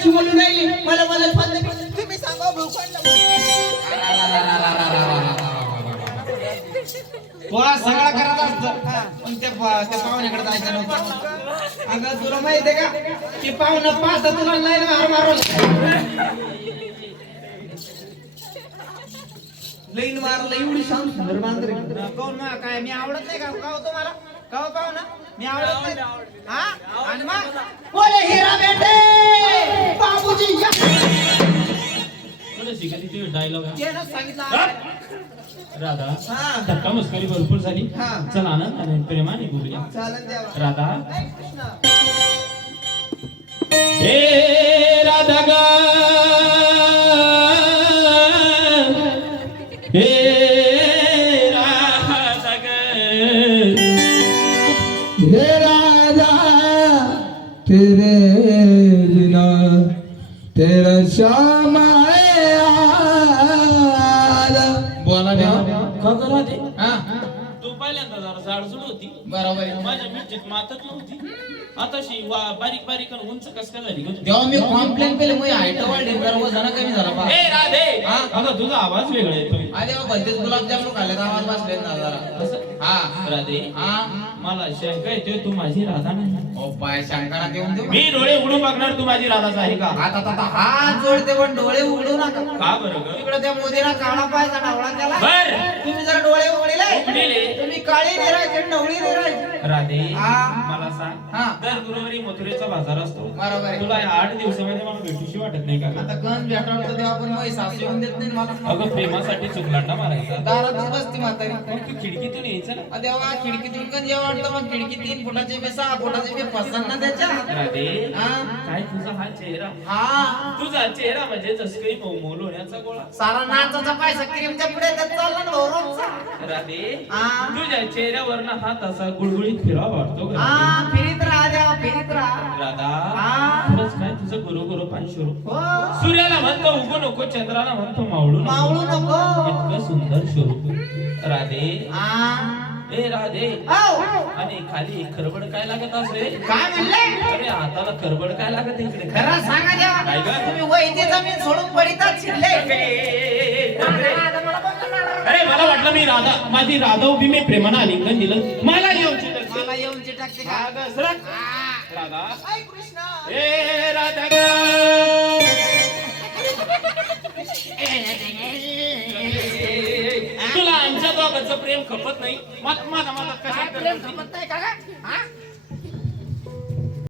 आमची बोलून राहिली मला मला फांद तुम्ही सांगा पोळा सगळा करत असत पण त्या पाहुण्याकडे जायचं नव्हतं. अगं तुला माहितीये का ते पाहुणं पाच तुला लाईन लईन मारलं एवढी शाम सुंदर मांजर काऊन ना काय मी आवडत नाही का का तुम्हाला का पाहू ना मी आवडत नाही हा आणि मग बोले हिरा बेटे बाबूजी या कोणी शिकली ती डायलॉग ते ना सांगितलं राधा हा. धक्का मुस्करी भरपूर झाली हा. चल आनंद आणि प्रेमाने बोलूया चालन द्यावा राधा कृष्ण हे राधा ग हे राधा ग हे राजा तेरे बिना तेरा श्याम बोला का ग राधे हा तू पहिल्यांदा जरा जाडजूड होती बरोबर आहे. माझ्या मिरचीत मातच नव्हती आताशी बारीक बारीक आणि उंच कस काय झाली ग तू? जेव्हा मी कॉम्प्लेन केले मग हाईट वाढली जरा वजन कमी झाला पहा. हे राधे हा? अगं तुझा आवाज वेगळा येतोय अरे बाबा भलतेच गुलाबजामुन खाल्ले तर आवाज बसले ना जरा असं? हा राधे हा मला शंका येतोय तू माझी राधा नाही ओ पाय शंकरा देऊन देऊ मी डोळे उघडून बघणार तू माझी राधाच आहे का आता हात जोडते पण डोळे उघडू नका का बरं ग तिकडे त्या मोदीला काळा पायचा डावळा त्याला बर तुम्ही जरा डोळे उघडले उघडले. तुम्ही काळी नाही राहायचे ढवळी नाही राहायचे राधे हा. मला सांग हा. दर गुरुवारी मथुरेचा बाजार असतो बरोबर आहे. तुला या 8 दिवसामध्ये मला भेटूशी वाटत नाही का ग? आता गण भेटावं तर तेव्हा पण माझी सासू येऊन देत नाही मला अगं प्रेमासाठी चुकलाटा मारायचा दारातच बसते म्हातारी मग तू खिडकीतून यायचं ना देवा खिडकीतून पण जेव्हा वाटतं मग खिडकी 3 फुटाचे मी 6 फुटाचे मी पसंत ना त्याच्या राधे हा. काय तुझा हा चेहरा हा तुझा चेहरा म्हणजे जसं काही मोल होण्याचा गोळा सारा नाचाचा पैसा क्रीमच्या पुढे त्यात चालला ना भोवराचा. राधे हा. तुझ्या चेहऱ्यावरनं हात असा गुळगुळीत फिरावा वाटतो ग. हा फिरीत राहा देवा फिरीत राहा राधा हा. खरंच काय तुझं गुरु गुरु पांशुरू हो सूर्याला म्हणतो उगू नको चंद्राला म्हणतो मावळू नको. मावळू नको इतकं सुंदर स्वरूप राधे हा ए राधे औ. आणि खाली खरबड काय लागत असे काय म्हणले अरे हाताला खरबड काय लागत इकडे खरं सांगा देवा काय ग? तुम्ही वैद्य जमीन सोडून पडितात शिरले अरे मला वाटलं मी राधा माझी राधा उभी मी प्रेमानं आलिंगन दिलं मला येऊन चिटकते. मला येऊन चिटकते का? हा ग, सरक. राधा ऐ कृष्णा ए राधा ग. तुला आमच्या दोघांचं प्रेम खपत नाही माझा काय प्रेम संपत नाही का ग? हा?